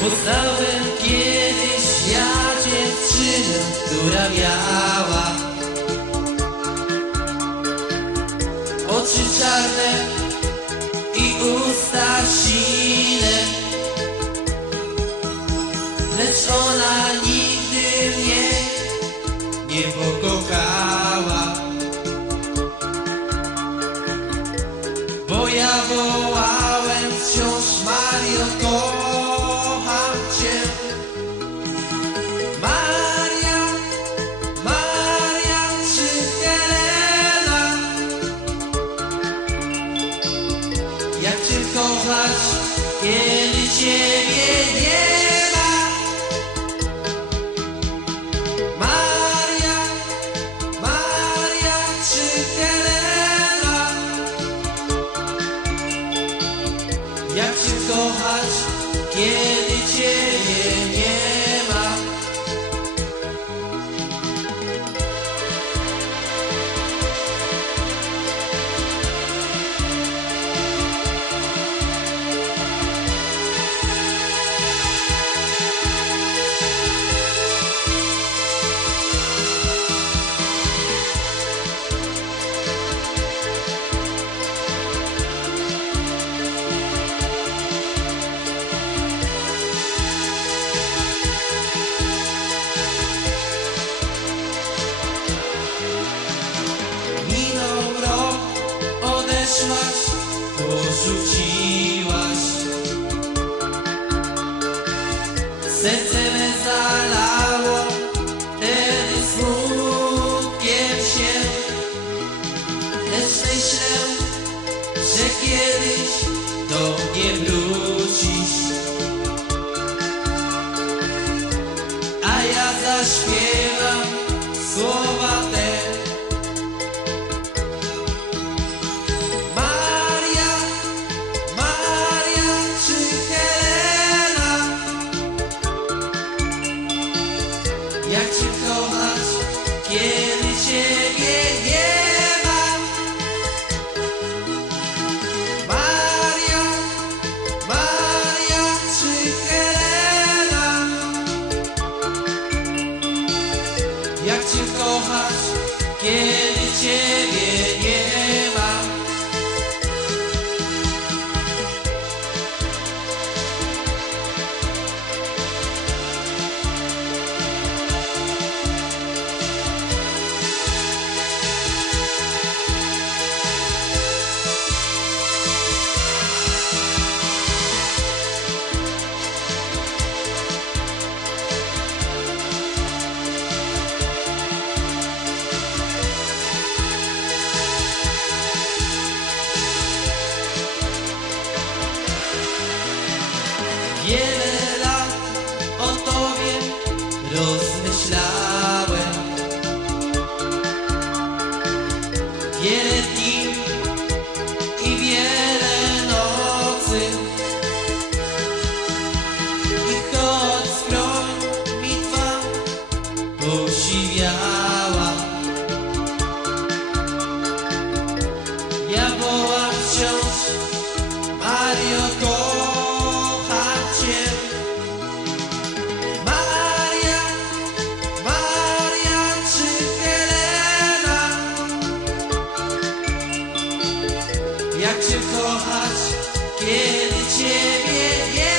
Poznałem kiedyś ja dziewczynę, która miała. Oczy czarne i usta sine Lecz ona nigdy mnie nie pokochała. Bo ja wołałem kiedy Ciebie nie ma. Maria, Maria czy Helena? Jak Cię kochać, kiedy Ciebie odeszłaś, porzuciłaś Serce me zalało, wtedy smutkiem się. Lecz myślę, że kiedyś do mnie wrócisz. A ja zaśpiewam słowa Jak Cię kochać, kiedy Ciebie nie ma Maria, Maria czy Helena? Jak Cię kochać, kiedy rozmyślałem Wiele Jak się kochać, kiedy ciebie nie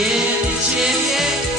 千年，千年。